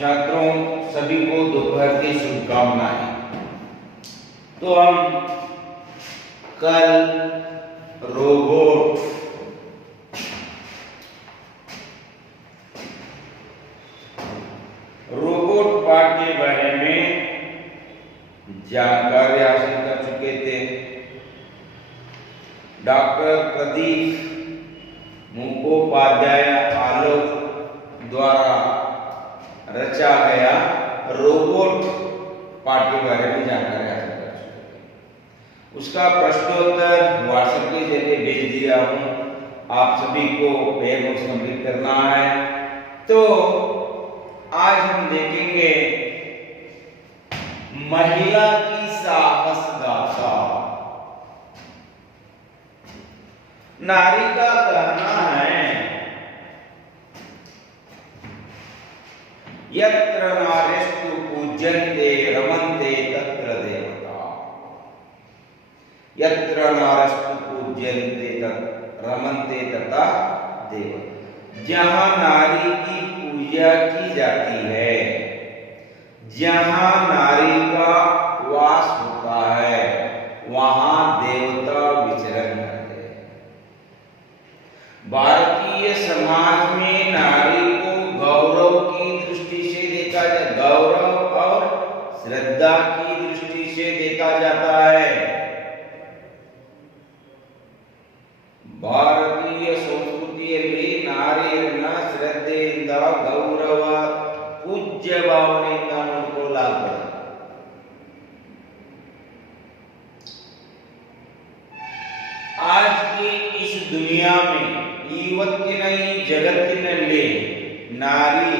छात्रों सभी को दोपहर की शुभकामनाएं। तो हम कल रोबोट पाठ के बारे में जानकारी हासिल कर चुके थे। डॉक्टर प्रदीप मुखोपाध्याय आलोक द्वारा रचा गया रोबोट पाठ के बारे में जानकारी हासिल कर चुके थे। उसका प्रश्नोत्तर व्हाट्सएप के जरिए भेज दिया हूं। आप सभी को पेयर नोट्स कंप्लीट करना है। तो आज हम देखेंगे महिला की साहस गाथा। नारी का कहना है, यत्र नारीस्तु पूज्यन्ते रमन्ते तत्र देवता। यत्र नारीस्तु पूज्यन्ते रमन्ते तथा देवता। जहां नारी की पूजा की जाती है, जहां नारी का वास होता है, वहां देवता विचरण करते हैं। भारतीय समाज में नारी को गौरव की दृष्टि से देखा जाता, गौरव और श्रद्धा की दृष्टि से देखा जाता है। भारतीय संस्कृतिಯಲ್ಲಿ ನಾರಿಯನ್ನ ಶ್ರದ್ಧೆಯಿಂದ ಗೌರವ पूज्य भावनेಯಿಂದ ನೋಡಿಕೊಳ್ಳಲಾಗುತ್ತದೆ। आज की इस दुनिया में ಇವತ್ತಿನ ಈ ಜಗತ್ತಿನಲ್ಲಿ नारी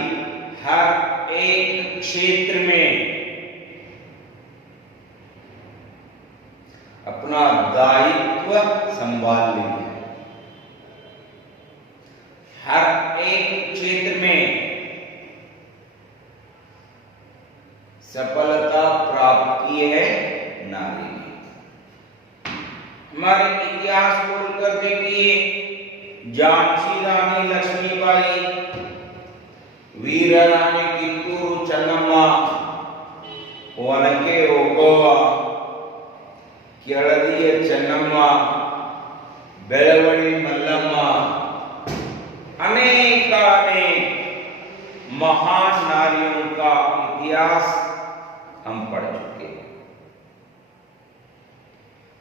हर एक क्षेत्र में अपना दायित्व संभाल रही है। हर एक क्षेत्र में सफलता प्राप्त की है नारी ने। हमारे इतिहास बोलकर देखिए, झांसी रानी लक्ष्मीबाई, वीर रानी कित्तूरू ಚೆನ್ನಮ್ಮ, ಒನಕೆ ಓಬವ್ವ, ಕೆಳದಿಯ ಚೆನ್ನಮ್ಮ, ಬೆಳವಡಿ ಮಲ್ಲಮ್ಮ, अनेक महान नारियों का इतिहास हम पढ़ चुके हैं।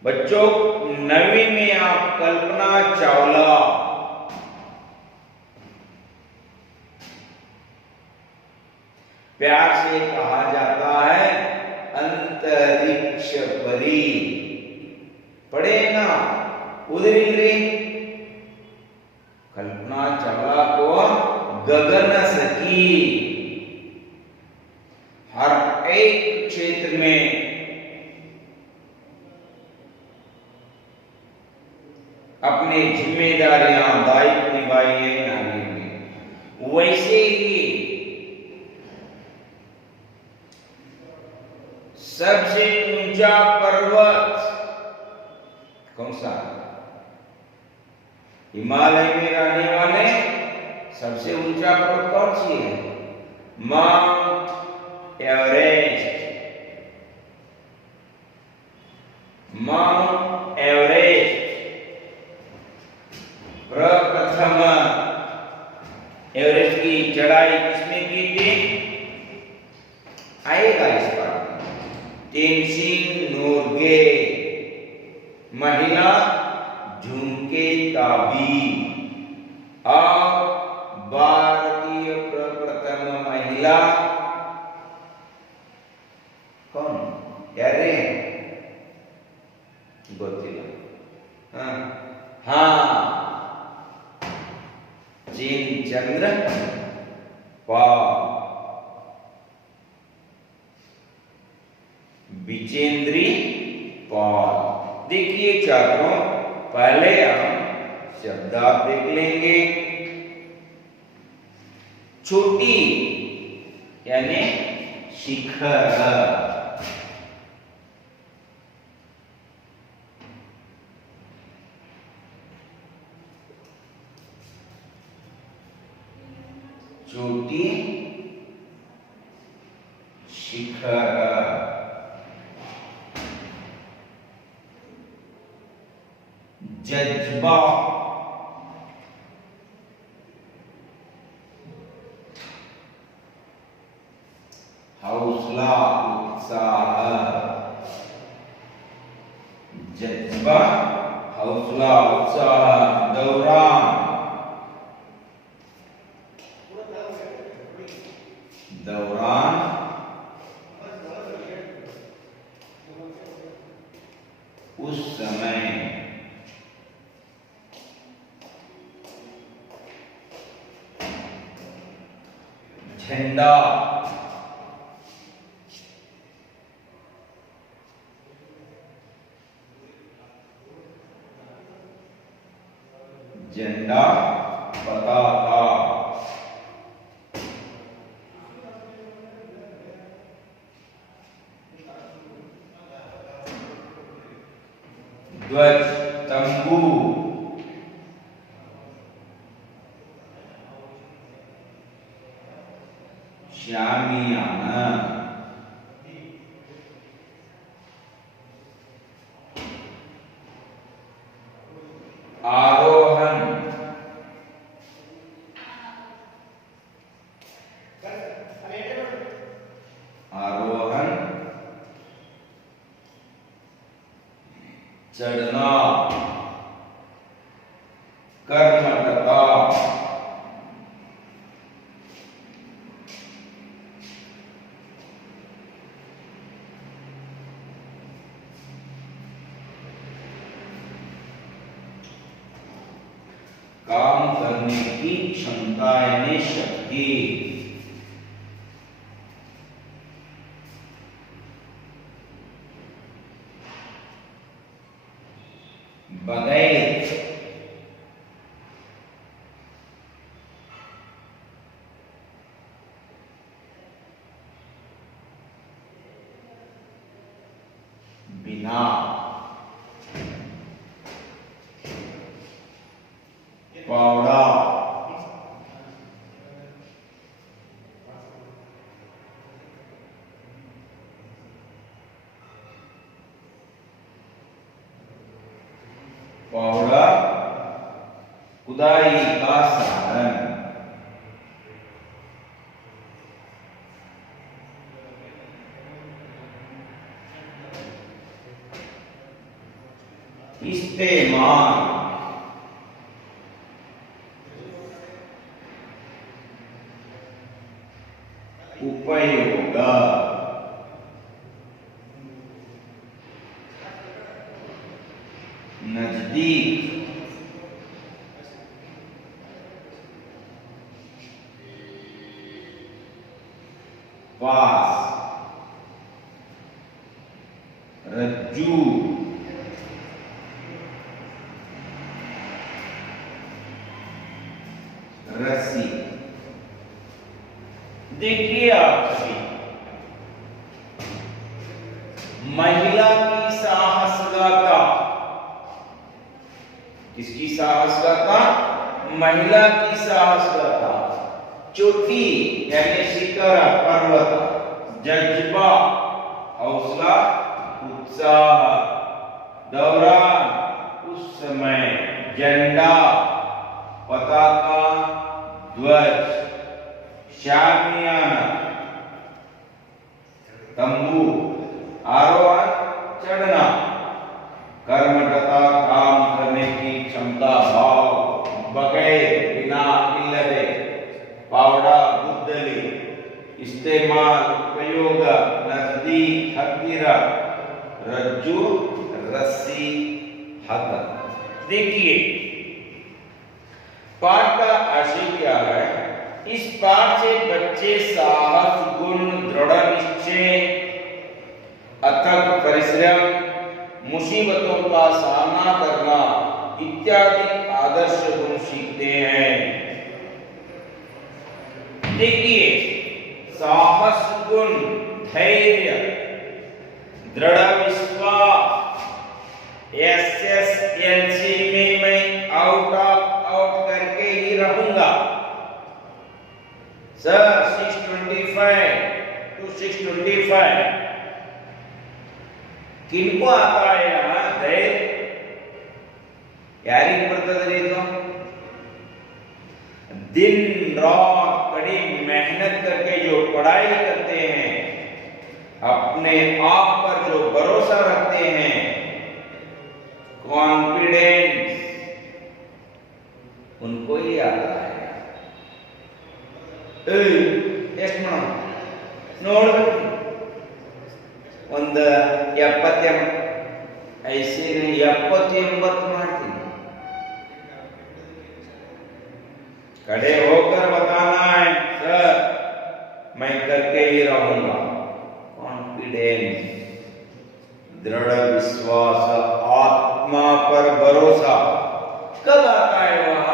बच्चों, 9वीं में आप कल्पना चावला प्यार से कहा जाता है अंतरिक्ष परी, पढ़े ना? उधरी रे कल्पना चावला को गगन सखी। हर एक क्षेत्र में अपनी जिम्मेदारियां दायित्व निभाई है नारी ने। वैसे ही सबसे ऊंचा पर्वत कौन सा? हिमालय में रहने वाले सबसे ऊंचा पर्वत कौन सी है? Mount Everest. माउंट एवरेस्ट प्रप्रथम एवरेस्ट की चढ़ाई किसने की थी? आएगा इस पर। तेनजिंग नोर्गे, महिला झुमके ताबी। और भारतीय प्रप्रथम महिला कौन? यारे ಗೊತ್ತಿಲ್ಲ। हाँ, जिनचंद्र पाल, विजेंद्री पाल। देखिए छात्रों, पहले हम शब्दार्थ देख लेंगे। छोटी यानी शिखर, चोटी जज्बा, हौसला, उत्साह, जज्बा, हौसला, उत्साह, दौरान, दौरान, उस समय, झंडा, झंडा, पताका, ध्वज, तंबू, शामियाना, आरोहण, आरोहण, चढ़ना, कर्मठता, काम करने की क्षमता यानी शक्ति, बगैर, बिना, पावड़ा, पावड़ा, खुदाई का साधन, इस्तेमाल, उपयोग, नजदीक, पास, रज्जू, रस्सी। देखिए आप सभी, महिला की साहसगाथा, किसकी साहसगाथा? महिला की साहसगाथा। चोटी यानी शिखर, पर्वत, जज्बा, हौसला, उत्साह, दौरान, उस समय, झंडा, पताका, ध्वज, शामियाना, तंबू, आरोहण, चढ़ना, कर्मठता, काम करने की क्षमता, भाव, बगैर, बिना, इल्लदे, पावड़ा, गुद्दली, इस्तेमाल, उपयोग, नजदीक, हत्तीर, रज्जू, रस्सी, हथ। देखिए पाठ का आशय क्या है? इस पाठ से बच्चे साहस गुण, दृढ़ निश्चय, अथक परिश्रम, मुसीबतों का सामना करना इत्यादि आदर्श गुण सीखते हैं। देखिए साहस गुण, धैर्य, दृढ़ विश्वास, एसएसएलसी में मैं आउट करके ही रहूंगा सर। 625 to 625 किनको आता है यहाँ? धैर्य, ಯಾರಿಗೆ ಬರ್ತದ್ರಿ ಇದು? दिन रात कड़ी मेहनत करके जो पढ़ाई करते हैं, अपने आप पर जो भरोसा रखते हैं, कॉन्फिडेंस, उनको ही आता है। ಎಷ್ಟು ಮಾಡ ನೋಡ್ಬೇಕು, ಒಂದು 70 ऐसे 70-80 ಮಾಡ್ತೀನಿ। खड़े होकर बताना है, सर मैं करके ही रहूंगा। कॉन्फिडेंस, दृढ़ विश्वास, आत्मा पर भरोसा कब आता है? वह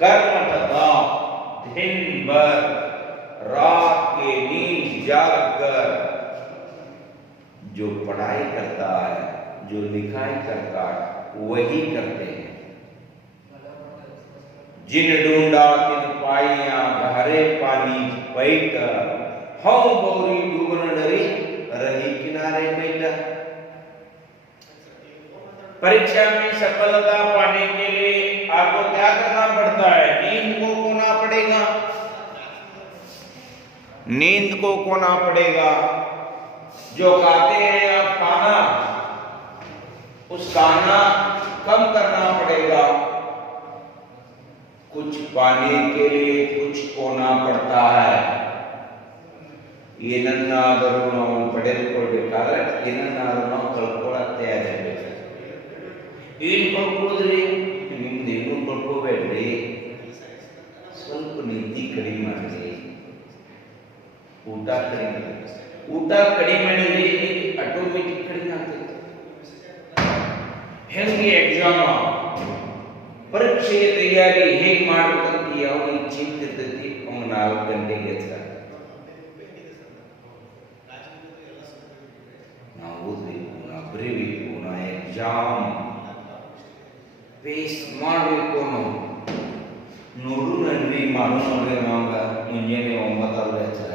कर्मठता, दिन भर रात के नींद जाग कर जो पढ़ाई करता है, जो लिखाई करता है, वही करते हैं। जिन ढूंढा तिन पाइया, गहरे पानी पैठ, हऊ बौरी डूबन डरी, रही किनारे बैठ। परीक्षा में सफलता पाने के लिए आपको क्या करना पड़ता है? नींद को खोना पड़ेगा, नींद को खोना पड़ेगा। जो खाते हैं आप खाना, उस खाना कम करना पड़ेगा। कुछ पाने के लिए कुछ खोना पड़ता है। ಏನನ್ನಾದರೂ ನಾವು ಪಡೆದುಕೊಳ್ಬೇಕಾದ್ರೆ ಏನನ್ನಾದರೂ ನಾವು ಕಳ್ಕೊಳ್ಳೋಕೆ ತಯಾರಿರಬೇಕು। ಏನು ಕಳ್ಕೊಳ್ಳೋದ್ರಿ? ನಿಮ್ದು ಏನು ಕಳ್ಕೋಬೇಡ್ರಿ, ಸ್ವಲ್ಪ ನಿದ್ದೆ ಕಡಿಮೆ ಮಾಡಿರಿ, ಊಟ ಕಡಿಮೆ ಮಾಡಿ, ಊಟ ಕಡಿಮೆ ಮಾಡಿದ್ರೆ ಆಟೋಮೆಟಿಕ್ ಕಡಿಮೆ ಆಗ್ತೈತೆ। ಹೆಂಗೆ ಎಕ್ಸಾಮ್ ಪರೀಕ್ಷೆಯ ತಯಾರಿ ಹೇಗೆ ಮಾಡಬೇಕಂತ ಅವನಿಗೆ ಚಿಂತಿರ್ತೈತಿ, ಅವನು 4 ಗಂಟೆಗೆ ಎಚ್ಚರ ನಾವು ಓದಬೇಕು, ನಾವು ಬರೀಬೇಕು, ನಾವು ಎಕ್ಸಾಮ್ ಫೇಸ್ ಮಾಡಬೇಕು ನಾವು ನೋಡು ನನ್ರಿ ಮಾಡು ನೋಡ್ರಿ ನಮ್ಗೆ ಮುಂಜಾನೆ 9 ಆದ್ರೆ ಎಚ್ಚರ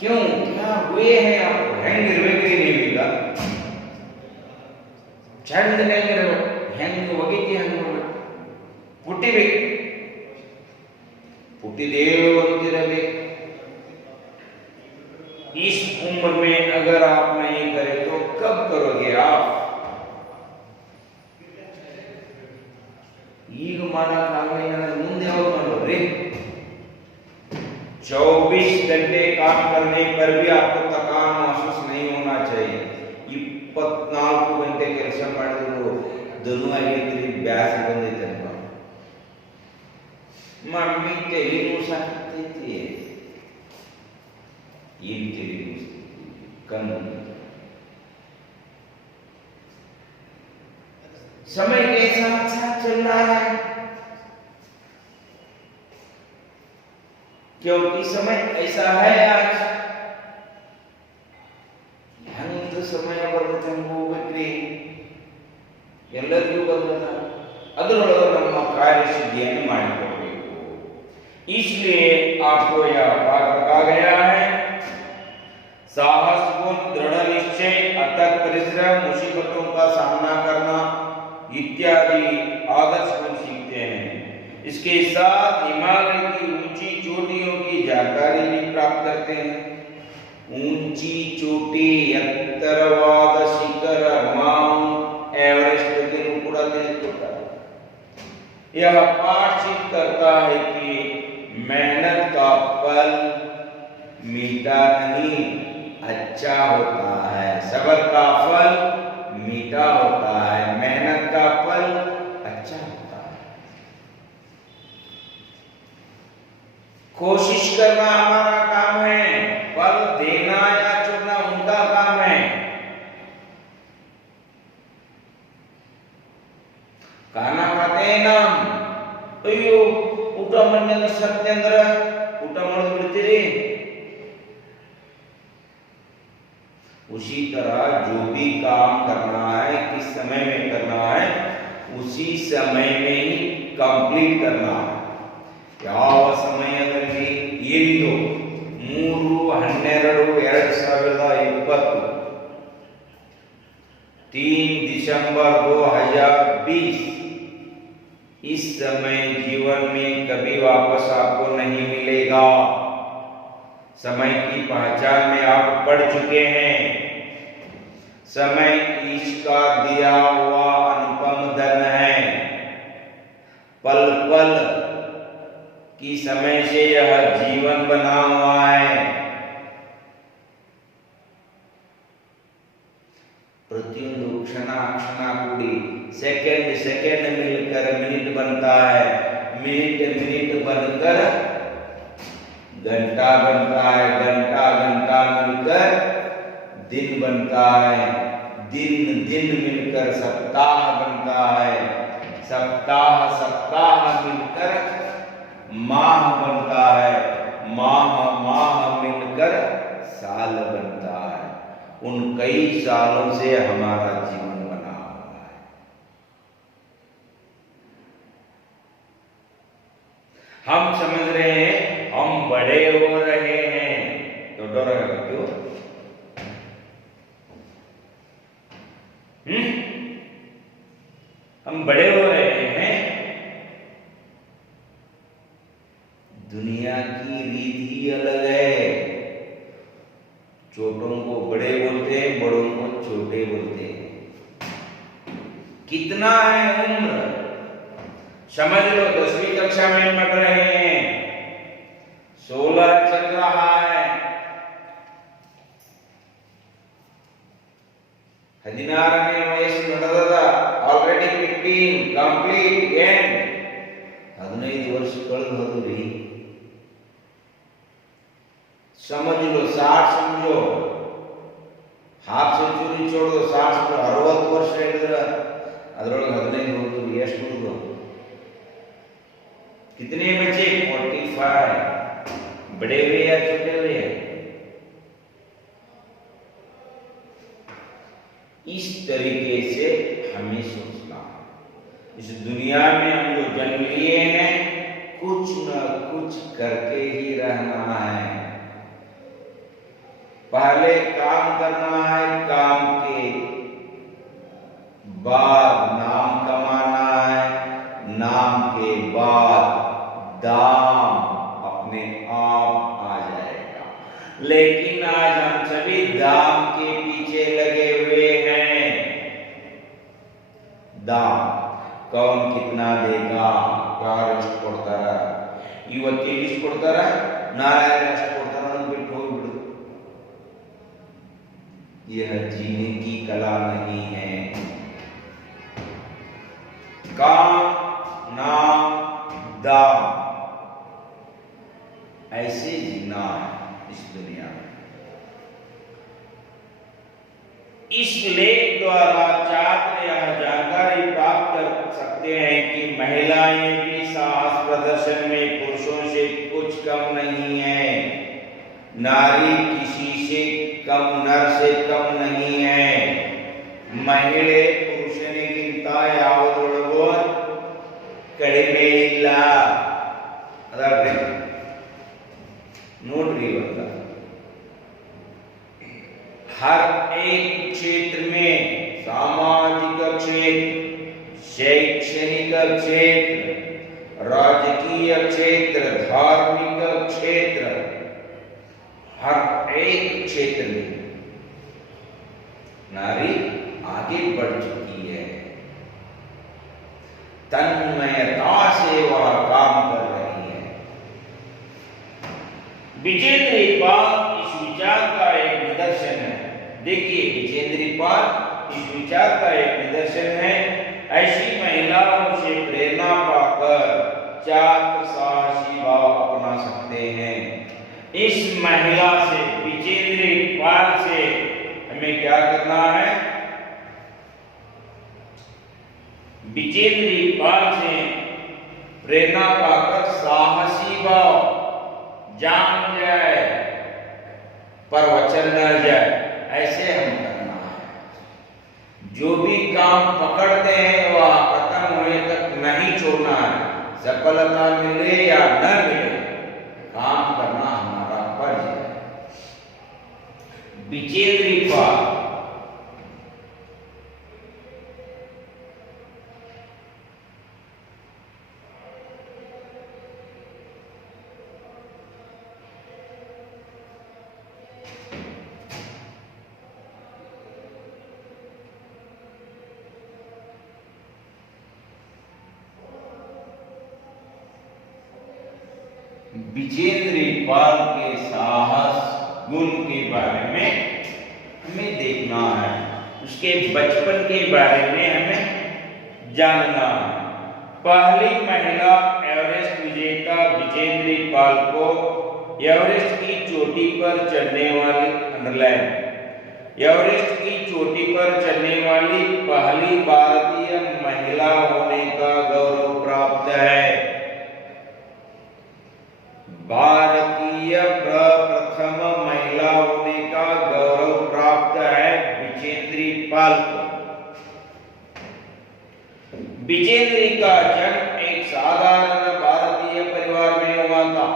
क्यों क्या हुए हैं आप? ಹೆಂಗಿರ್ಬೇಕ್ರಿ ನೀವೀಗ? ಚಂದ ಹೆಂಗಿರ್ಬೇಕು, ಹೆಂಗೆ ಒಗಿತಿ ಹಂಗೆ ನೋಡ್ಬೇಕು, ಹುಟ್ಟಿಬೇಕು, ಹುಟ್ಟಿದೇವು ಅಂತಿರಬೇಕು। इस उम्र में अगर आप नहीं करे तो कब करोगे आप? ಈಗ ಮಾಡೋಕ್ಕಾಗಲಿಲ್ಲ ಅಂದ್ರೆ ಮುಂದೆ ಯಾವಾಗ ಮಾಡೋದ್ರಿ? 24 घंटे काम करने पर भी आपको थकान महसूस नहीं होना चाहिए। 24 घंटे ಕೆಲಸ ಮಾಡಿದ್ರು ದನು ಆಗಿದ್ರಿ, ಬ್ಯಾಸರ ಬಂದೈತೆ ಅಂತ ಮಮ್ಮಿ ತೆಲಿನೂ ಸಾಕೈತಿ, ಏನ್ ತೆಲಿನೂ ಕಣ್ಣು। समय के साथ साथ चल रहा है, क्योंकि समय ऐसा है आज ಹಂಗೆ ಸಮಯ ಬರ್ತದೆ, ಹಂಗೆ ಹೋಗ್ಬೇಕ್ರಿ, ಎಲ್ಲರಿಗೂ ಬರ್ತದ। ಅದರೊಳಗೆ ನಮ್ಮ ಕಾರ್ಯಸಿದ್ಧಿಯನ್ನು ಮಾಡಿಕೊಳ್ಬೇಕು। इसलिए आपको यह पाठ रखा गया है, साहस गुण, दृढ़ निश्चय, अथक परिश्रम, मुसीबतों का सामना करना इत्यादि आदर्श गुण सीखते हैं। इसके साथ हिमालय की ऊंची चोटियों की जानकारी भी प्राप्त करते हैं। ऊंची चोटी, ಎತ್ತರವಾದ ಶಿಖರ, माउंट एवरेस्ट ಬಗ್ಗೆ ಕೂಡ ತಿಳಿದುಕೊಳ್ಳುತ್ತಾರೆ। यह पाठ सिद्ध करता है कि मेहनत का फल मीठा नहीं अच्छा होता है। सब्र का फल मीठा होता है, मेहनत का फल अच्छा होता है। कोशिश करना हमारा काम है, फल देना या चुनना उनका काम है। खाना खाते हैं ना, अಯ್ಯೋ ಊಟ ಮಾಡಿದ ಸತ್ಯ ಅಂದ್ರ ಊಟ ಮಾಡೋದು ಬಿಡ್ತೀರಿ। उसी तरह जो भी काम करना है, किस समय में करना है, उसी समय में ही कंप्लीट करना है। ಯಾವ ಸಮಯದಲ್ಲಿ ಎಂದು 3/12/2020 3 दिसंबर 2020। इस समय जीवन में कभी वापस आपको नहीं मिलेगा। समय की पहचान में आप पढ़ चुके हैं। समय इसका दिया हुआ अनुपम धन है। पल पल की समय से यह जीवन बना हुआ है। प्रतियों क्षणा क्षणा कूड़ी, सेकंड सेकंड मिलकर मिनट बनता है, मिनट मिनट बनकर घंटा बनता है, घंटा घंटा मिलकर दिन बनता है, दिन दिन मिलकर सप्ताह बनता है, सप्ताह सप्ताह मिलकर माह बनता है, माह माह मिलकर साल बनता है। उन कई सालों से हमारा जीवन बना हुआ है। हम समझ रहे हैं हम बड़े हो रहे हैं, तो डर क्यों? हम बड़े हो रहे हैं। दुनिया की रीत ही अलग है। छोटों को बड़े बोलते हैं, बड़ों को छोटे बोलते हैं। कितना है उम्र? समझ लो 10वीं कक्षा में पढ़ रहे हैं, 16 चल रहा है, 16ನೇ ವಯಸ್ಸು ನಡೆದದ, ಆಲ್ರೆಡಿ 15 ಕಂಪ್ಲೀಟ್ ಎಂಡ್ 15 ವರ್ಷ ಕಳೆದು ಹೋದ್ರಿ। समझ लो 60 समझो, हाफ सेंचुरी छोड़ दो, 60 60 ವರ್ಷ ಹೇಳಿದ್ರೆ ಅದರೊಳಗೆ 15 ಹೋದ್ರು, ಎಷ್ಟು ಹೋದ್ರು? कितने बचे? 45। बड़े हुए या छोटे हुए? इस तरीके से हमें सोचना। इस दुनिया में हम जो जन्म लिए हैं, कुछ न कुछ करके ही रहना है। पहले काम करना है, काम के बाद नाम कमाना है, नाम के बाद दाम अपने आप आ जाएगा। लेकिन आज हम सभी दाम के पीछे लगे हुए हैं। दाम कौन कितना देगा? ಎಷ್ಟು ಕೊಡ್ತಾರ? ಇವತ್ತು ಇಷ್ಟು ಕೊಡ್ತಾರ, ನಾಳೆ ಎಷ್ಟು ಕೊಡ್ತಾರ ಅಂತ ಬಿಟ್ಟು ಹೋಗ್ಬಿಡು। यह जीने की कला नहीं है। काम नाम दाम ऐसे जीना है इस दुनिया में। इस लेख द्वारा छात्र यह जानकारी प्राप्त कर सकते हैं कि महिलाएं भी साहस प्रदर्शन में पुरुषों से कुछ कम नहीं है। नारी किसी से कम, नर से कम नहीं है। ಮಹಿಳೆ ಪುರುಷನಿಗಿಂತ ಯಾವುದರೊಳಗೂ ಕಡಿಮೆ ಇಲ್ಲ। ಅದಾದ್ರೆ ನೋಡ್ರಿ, ಇವತ್ತ हर एक क्षेत्र में, सामाजिक क्षेत्र, शैक्षणिक क्षेत्र, राजकीय क्षेत्र, धार्मिक क्षेत्र, हर एक क्षेत्र में नारी आगे बढ़ चुकी है। तन्मयता से वह काम कर रही है। विजेंद्र पाल इस विचार का एक निदर्शन है। देखिए, विजेंद्र पाल इस विचार का एक निदर्शन है। ऐसी महिलाओं से प्रेरणा पाकर छात्र साहसी भाव अपना सकते हैं। इस महिला से, विजेंद्र पाल से हमें क्या करना है? विजेंद्र पाल से प्रेरणा पाकर साहसी भाव जान जाए पर वचन न जाए, ऐसे हम करना है। जो भी काम पकड़ते हैं वह खत्म होने तक नहीं छोड़ना है। सफलता मिले या न मिले, काम करना हमारा फर्ज है। विजेंद्र पाल विजेंद्र पाल के साहस गुण के बारे में हमें देखना है, उसके बचपन के बारे में हमें जानना है। पहली महिला एवरेस्ट विजेता विजेंद्र पाल को एवरेस्ट की चोटी पर चढ़ने वाली अंडरलाइन एवरेस्ट की चोटी पर चढ़ने वाली पहली भारतीय महिला होने का गौरव प्राप्त है। भारतीय प्रथम महिला होने का गौरव प्राप्त है विजेंद्र पाल को। विजेंद्र का जन्म एक साधारण भारतीय परिवार में हुआ था।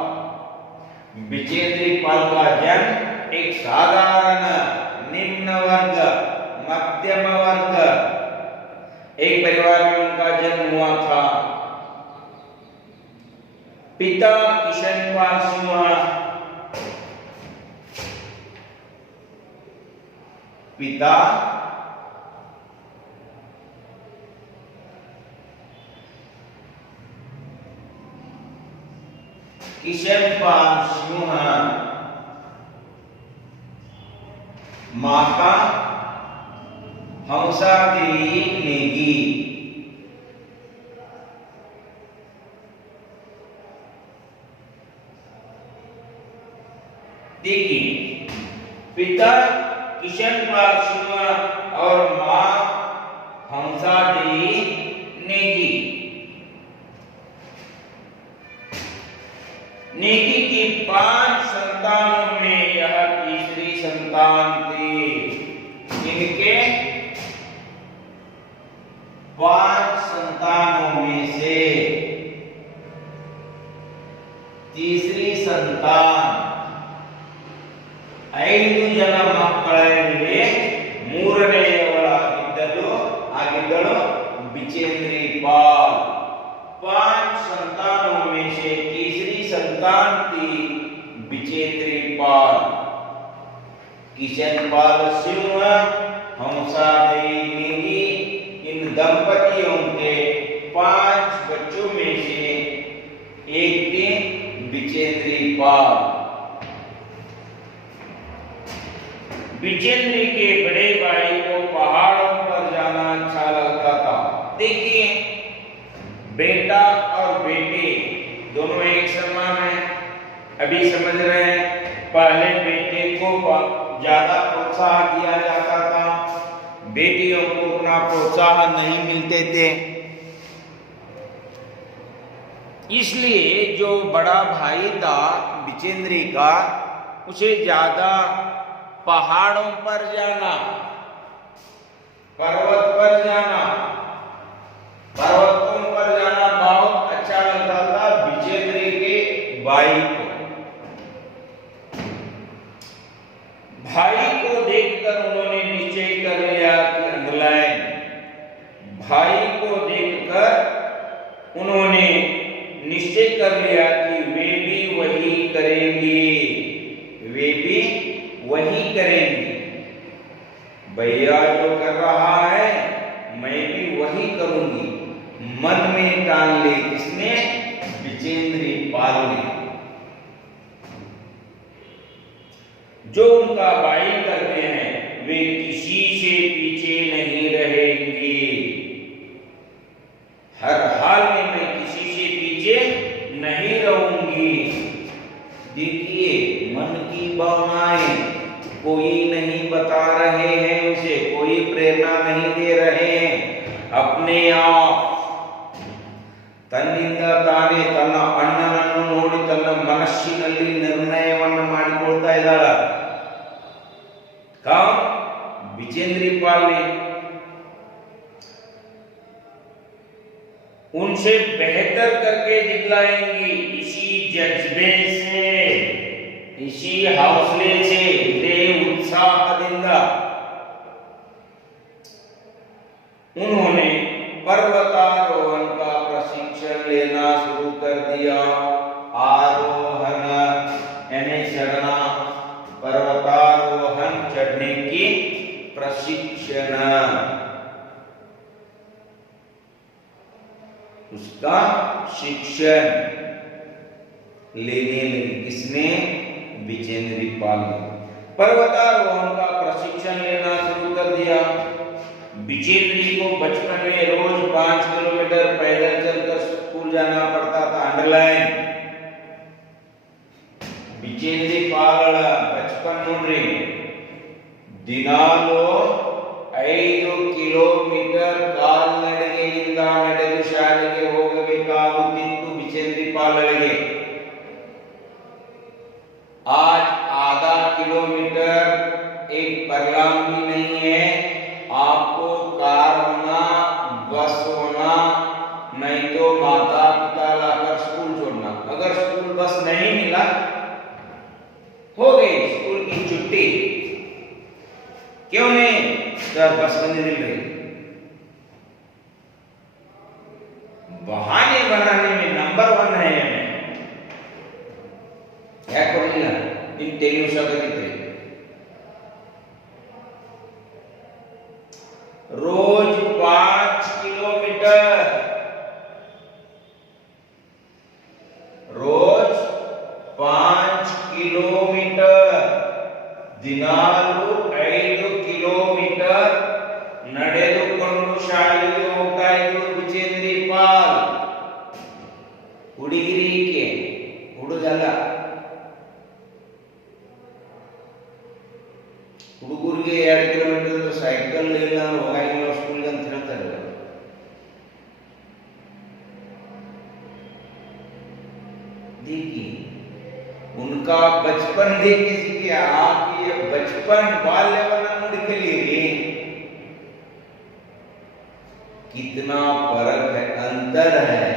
विजेंद्र पाल का जन्म एक साधारण निम्न वर्ग मध्यम वर्ग एक परिवार में उनका जन्म हुआ था। पिता किशनपाल सिंह, पिता किशनपाल सिंह, माता हंसा देवी नेगी। देखिए, पिता किशनपाल सिंह और मां हंसा देवी नेगी। नेगी की 5 संतानों में यह तीसरी संतान थी। इनके 5 संतानों में से तीसरी संतान। 5 ಜನ ಮಕ್ಕಳಲ್ಲಿ ಮೂರನೆಯವಳಾಗಿದ್ದಳು विजेंद्र पाल। 5 संतानों में से तीसरी संतान थी विजेंद्र पाल। किशनपाल सिंह, हंसा देवी नेगी, इन दंपतियों के 5 बच्चों में से एक थे विजेंद्र पाल। विजेंद्र के बड़े भाई को पहाड़ों पर जाना अच्छा लगता था। देखिए, बेटा और बेटे दोनों एक समान है। अभी समझ रहे हैं, पहले बेटे को ज्यादा प्रोत्साहन दिया जाता था, बेटियों को उतना प्रोत्साहन नहीं मिलते थे। इसलिए जो बड़ा भाई था विजेंद्र का, उसे ज्यादा पहाड़ों पर जाना, पर्वत पर जाना, पर्वतों पर जाना बहुत अच्छा लगता था विजेंद्र के भाई को। भाई को देखकर उन्होंने निश्चय कर लिया कि अंडरलाइन, भाई को देखकर उन्होंने निश्चय कर लिया कि वे भी वही करेंगे, वे भी वही करेंगे। भैया जो कर रहा है मैं भी वही करूंगी, मन में ठान ले किसने? विजेंद्र पाल ने। जो उनका भाई करते हैं वे किसी से पीछे नहीं रहेंगे। हर हाल में मैं किसी से पीछे नहीं रहूंगी। देखिए, मन की भावनाएं कोई नहीं बता रहे हैं, उसे कोई प्रेरणा नहीं दे रहे हैं। अपने आप ತನ್ನಿಂದ ತಾನೇ ತನ್ನ ಅಣ್ಣನನ್ನು ನೋಡಿ ತನ್ನ ಮನಸ್ಸಿನಲ್ಲಿ ನಿರ್ಣಯವನ್ನು ಮಾಡಿಕೊಳ್ತಾ ಇದ್ದಾಳ। कौन? विजेंद्र पाल ने। उनसे बेहतर करके दिखलाएंगी, इसी जज्बे से, इसी हौसले से, इतने उत्साहದಿಂದ उन्होंने पर्वतारोहण का प्रशिक्षण लेना शुरू कर दिया। आरोहण यानी चढ़ना, पर्वतारोहण चढ़ने की प्रशिक्षण, उसका शिक्षण। लेने लगी। किसने? विजेंद्री पाल ने पर्वतारोहण का प्रशिक्षण लेना शुरू कर दिया। विजेंद्री को बचपन में रोज 5 किलोमीटर पैदल चलकर स्कूल जाना पड़ता था। अंडरलाइन, विजेंद्री पाल बचपन नोड्री ದಿನಾಲೂ 5 ಕಿಲೋಮೀಟರ್ ಕಾಲ್ನಡಿಗೆಯಿಂದ ನಡೆದು ಶಾಲೆಗೆ ಹೋಗಬೇಕಾಗುತ್ತಿತ್ತು ವಿಜೇಂದ್ರಿ ಪಾಲಳಿಗೆ। आज आधा किलोमीटर एक परलाम भी नहीं है। आपको कार होना, बस होना, नहीं तो माता पिता लाकर स्कूल छोड़ना। अगर स्कूल बस नहीं मिला, हो गई स्कूल की छुट्टी। क्यों नहीं? सर बस नहीं मिल रही। बहाने बनाने में नंबर 1 है मैं। क्या करेगा इन तेलुगु शब्द रोज 5 किलोमीटर, रोज 5 किलोमीटर ದಿನಾಲೂ 5 ಕಿಲೋಮೀಟರ್ ನಡೆದುಕೊಂಡು ಶಾಲೆಗೆ ಹೋಗ್ತಾ ಇದ್ರು ವಿಜೇಂದ್ರಿ ಪಾಲ್। ಹುಡುಗಿರಿಗೆ, ಹುಡುಗಲ್ಲ, ಹುಡುಗರಿಗೆ 2 ಕಿಲೋಮೀಟರ್ ಸೈಕಲ್ ಇಲ್ಲ ಹೋಗಂಗಿಲ್ಲ ಸ್ಕೂಲ್ಗೆ ಅಂತ ಹೇಳ್ತಾರೆ। देखिए उनका बचपन देखिए कि आपकी ये बचपन बाल्यवन के लिए कितना फर्क है, अंतर है।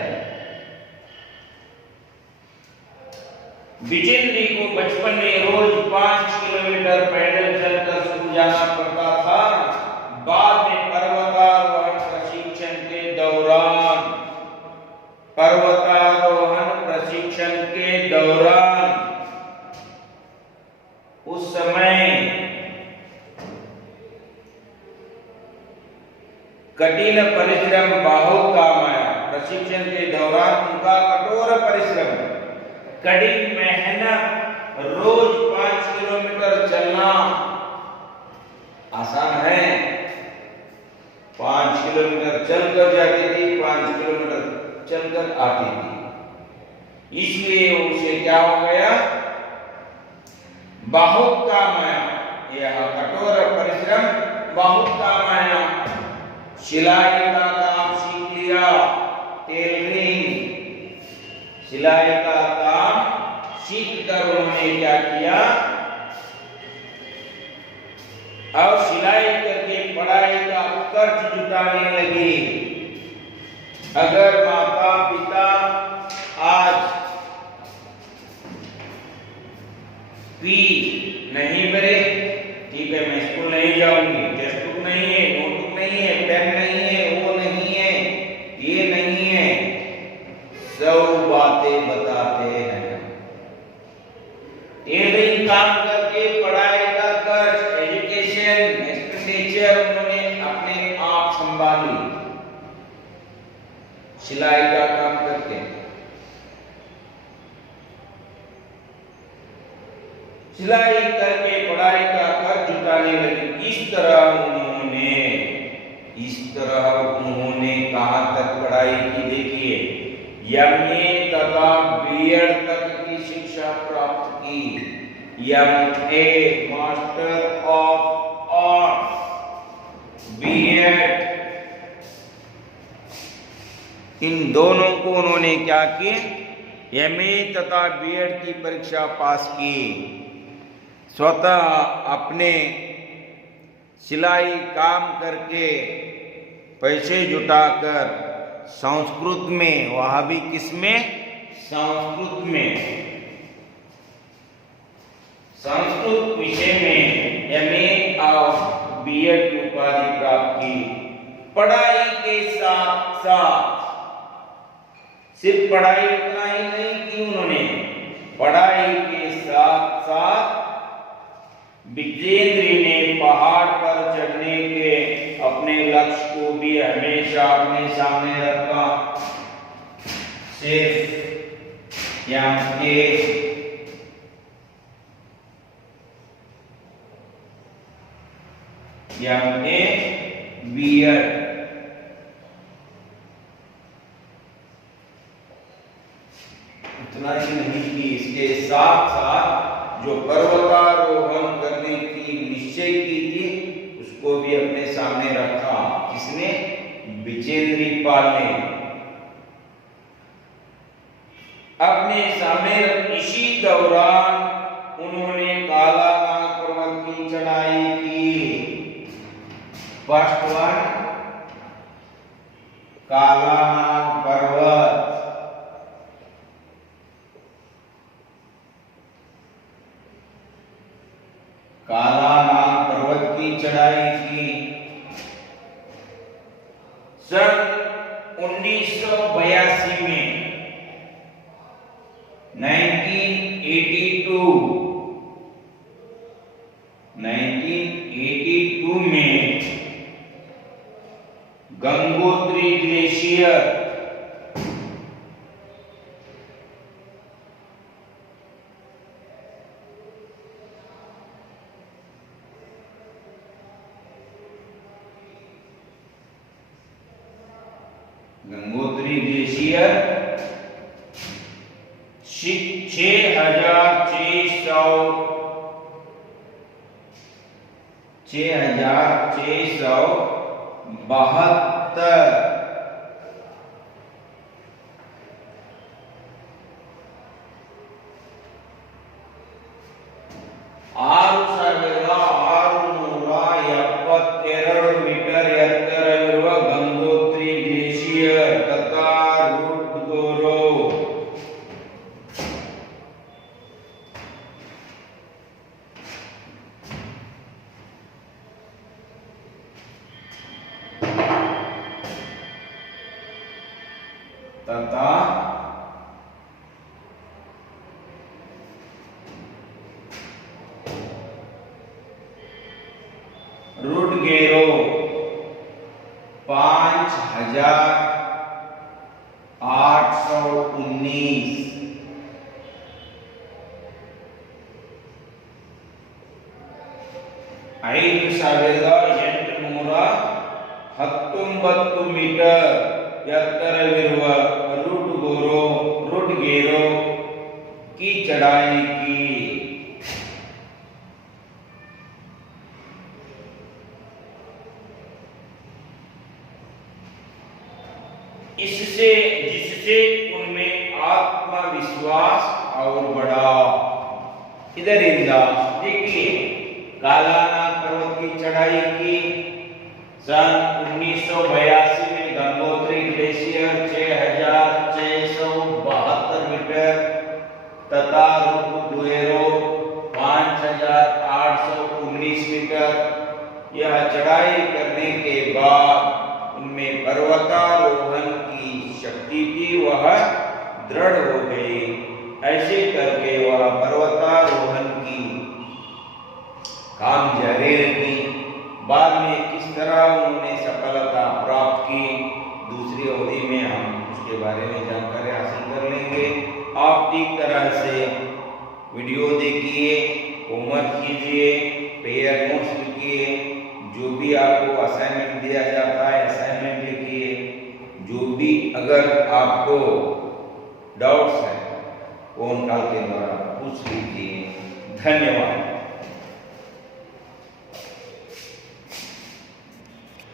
विजेंद्री को बचपन में रोज 5 किलोमीटर पैदल चलकर स्कूल जाना पड़ता था। बाद में पर्वतारोहण प्रशिक्षण के दौरान उस समय कठिन परिश्रम बहुत काम आया। प्रशिक्षण के दौरान उनका कठोर परिश्रम, कड़ी मेहनत, रोज 5 किलोमीटर चलना आसान है। 5 किलोमीटर चलकर जाती थी, 5 किलोमीटर चलकर आती थी। इसलिए उसे क्या हो गया? बहुत काम आया। यह कठोर परिश्रम बहुत काम आया। सिलाई का काम सीख लिया, टेलरिंग, सिलाई का काम सीख कर उन्होंने क्या किया? और सिलाई करके पढ़ाई का कर्ज जुटाने लगी। अगर माता पिता आज फी नहीं भरे, ठीक है मैं स्कूल नहीं जाऊंगी, टेक्स्ट बुक नहीं है, नोटबुक नहीं है, पेन नहीं है, वो नहीं है, ये नहीं है, सब बातें बताते हैं। टेलरिंग काम करके पढ़ाई का खर्च, एजुकेशन एक्सपेंडिचर उन्होंने अपने आप संभाली। सिलाई का काम करके, सिलाई करके पढ़ाई का खर्च जुटाने लगी। इस तरह उन्होंने कहां तक पढ़ाई की? देखिए एमए तथा बीएड तक की शिक्षा प्राप्त की। MA master of arts, BEd, इन दोनों को उन्होंने क्या किए? एमए तथा बीएड की परीक्षा पास की। स्वतः अपने सिलाई काम करके पैसे जुटाकर संस्कृत में, वह भी किसमें? संस्कृत में, संस्कृत विषय में एमए और बीएड की उपाधि प्राप्त की। पढ़ाई के साथ साथ सिर्फ पढ़ाई उतना ही नहीं की उन्होंने, पढ़ाई के साथ साथ विजेंद्री ने पहाड़ पर चढ़ने के अपने लक्ष्य को भी हमेशा अपने सामने रखा। सिर्फ बियर्ड। इतना ही नहीं कि इसके साथ साथ जो पर्वतारोहण करने की निश्चय की थी उसको भी अपने सामने रखा। किसने? विजेंद्री पाल ने अपने सामने। इसी दौरान उन्होंने काला नाग पर्वत की चढ़ाई की। फर्स्ट वन, काला नाग पर्वत। काला नाग पर्वत की चढ़ाई की। सन 1982 में 1982 में Gangotri glacier Gangotri glacier 6672 6,672 metre ಎತ್ತರವಿರುವ ಗಂಗೋತ್ರಿ ಗ್ಲೇಷಿಯರ್ ತಥಾ ರೂಟ್ ಗೋರೋ तथा रूटगेरो 5,819 5,819 ಮೀಟರ್ ಎತ್ತರವಿರುವ रूटगेरो की चढ़ाई की। जिससे उनमें आत्मविश्वास और बढ़ा। ಇದರಿಂದ देखिए काला नाग पर्वत की चढ़ाई की। सन 1982 में गंगोत्री ग्लेशियर 6,672 मीटर तथा रूटगेरो 5,819 मीटर। यह चढ़ाई करने के बाद उनमें पर्वतारोहण की शक्ति थी, वह दृढ़ हो गई। ऐसे करके वह पर्वतारोहण की काम जारी रखी। बाद में किस तरह उन्होंने सफलता प्राप्त की, दूसरी अवधि में हम उसके बारे में जानकारी हासिल कर लेंगे। आप ठीक तरह से वीडियो देखिए, होमवर्क कीजिए, पेयर नोट्स लिखिए, जो भी आपको असाइनमेंट दिया जाता है असाइनमेंट लिखिए। जो भी अगर आपको डाउट्स है फोन कॉल के द्वारा पूछ लीजिए। धन्यवाद।